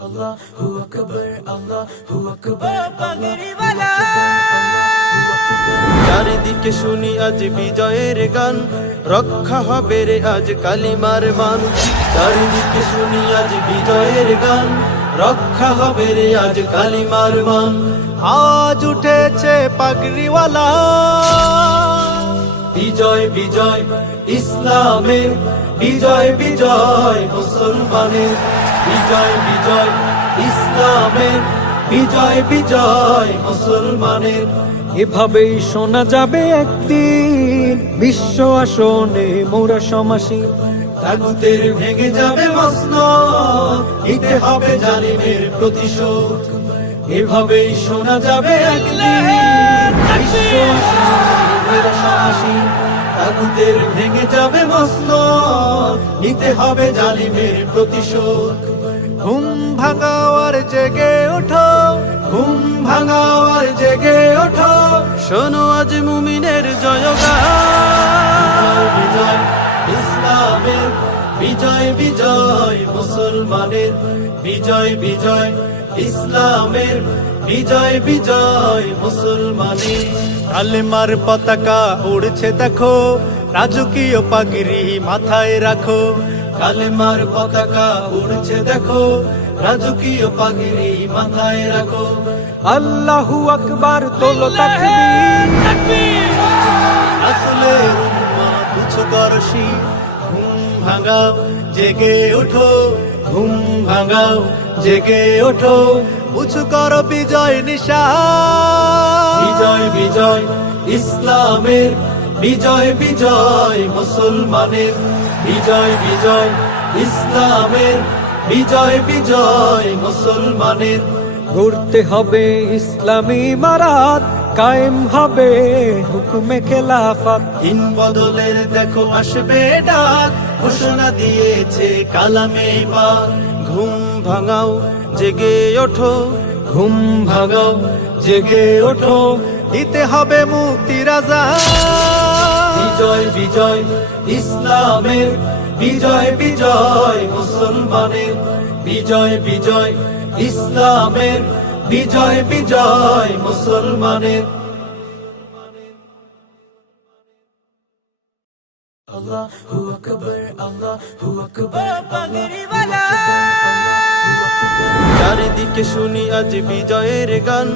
Allahu Akbar, Allahu Akbar, পাগড়িওয়ালা। চারিদিকে শুনি আজ বিজয়ের গান, রক্ষা হবে রে আজ কালিমার মান। চারিদিকে শুনি আজ বিজয়ের গান, রক্ষা হবে রে আজ কালিমার মান। আজ উঠেছে পাগড়িওয়ালা, বিজয় বিজয় ইসলামের, বিজয় বিজয় মুসলমানের, বিজয় বিজয় ইসলামের, বিজয় বিজয় মুসলমানের। এভাবেই শোনা যাবে একদিন বিশ্ব আসনে মোরা সমাসী, তাগুতের ভেঙে যাবে মসনদ, নিতে হবে জালিমের প্রতিশোধ। এভাবেই শোনা যাবে একদিন বিশ্ব আসনে মোরা সমাসী, তাগুতের ভেঙে যাবে মসনদ, নিতে হবে জালিমের প্রতিশোধ। ঘুম ভাঙাও আর জেগে ওঠো, ঘুম ভাঙাও আর জেগে ওঠো, শোনো আজ মুমিনের জয়গান। বিজয় ইসলামের, বিজয় বিজয় মুসলমানের, বিজয় বিজয় ইসলামের, বিজয় বিজয় মুসলমানের। কালেমার পতাকা উড়ছে দেখো, রাজকীয় পাগড়ি মাথায় রাখো। কালেমার পতাকা উড়ছে দেখো, রাজকীয় পাগড়ি মাথায় রাখো। আল্লাহু আকবার তোলো তাকবীর, রাসূলের উম্মত উচ্চদর্শী। ঘুম ভাঙাও জেগে ওঠো, ঘুম ভাঙাও জেগে ওঠো, উঁচু করো বিজয় নিশান। বিজয় বিজয় ইসলামের, বিজয় বিজয় মুসলমানের, বিজয় বিজয় ইসলামের, বিজয় বিজয় মুসলমানের। গড়তে হবে ইসলামী মারাত, কায়েম হবে হুকুমে খেলাফত। দিন বদলের দেখো আসবে ডাক, ঘোষণা দিয়েছে কালামে পাক। ঘুম ভাঙাও জেগে ওঠো, ঘুম ভাঙাও জেগে ওঠো, দিতে হবে মুক্তির আযান। বিজয় বিজয় ইসলামের, বিজয় বিজয় মুসলমানের, বিজয় বিজয় ইসলামের, বিজয় বিজয় মুসলমানের। Allahu Akbar, Allahu Akbar, পাগড়িওয়ালা। চারিদিকে শুনি আজ বিজয়ের গান,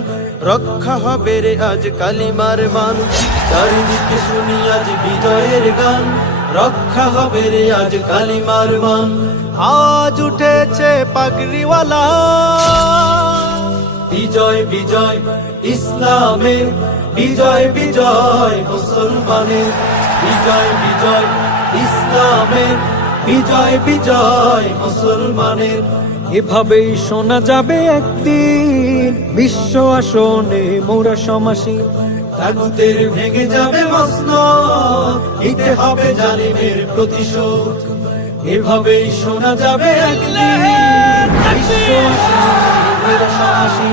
রক্ষা হবে রে আজ কালিমার মান। চারিদিকে শুনি আজ বিজয়ের গান, রক্ষা হবে রে আজ কালিমার মান। আজ উঠেছে পাগড়িওয়ালা, বিজয় বিজয় ইসলামের, বিজয় বিজয় মুসলমানের, বিজয় বিজয় ইসলামের, বিজয় বিজয় মুসলমানের। এভাবেই শোনা যাবে একদিন বিশ্ব আসনে মোরা সমাসী, তাগুতের ভেঙে যাবে মসনদ, নিতে হবে জালিমের প্রতিশোধ। এভাবেই শোনা যাবে একদিন বিশ্ব আসনে মোরা সমাসী,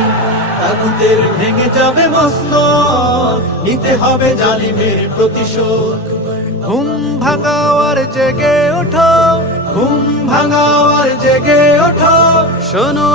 তাগুতের ভেঙে যাবে মসনদ, নিতে হবে জালিমের প্রতিশোধ। ঘুম ভাঙাও আর জেগে ওঠো, ঘুম ভাঙাও আর জেগে ওঠো, শোনো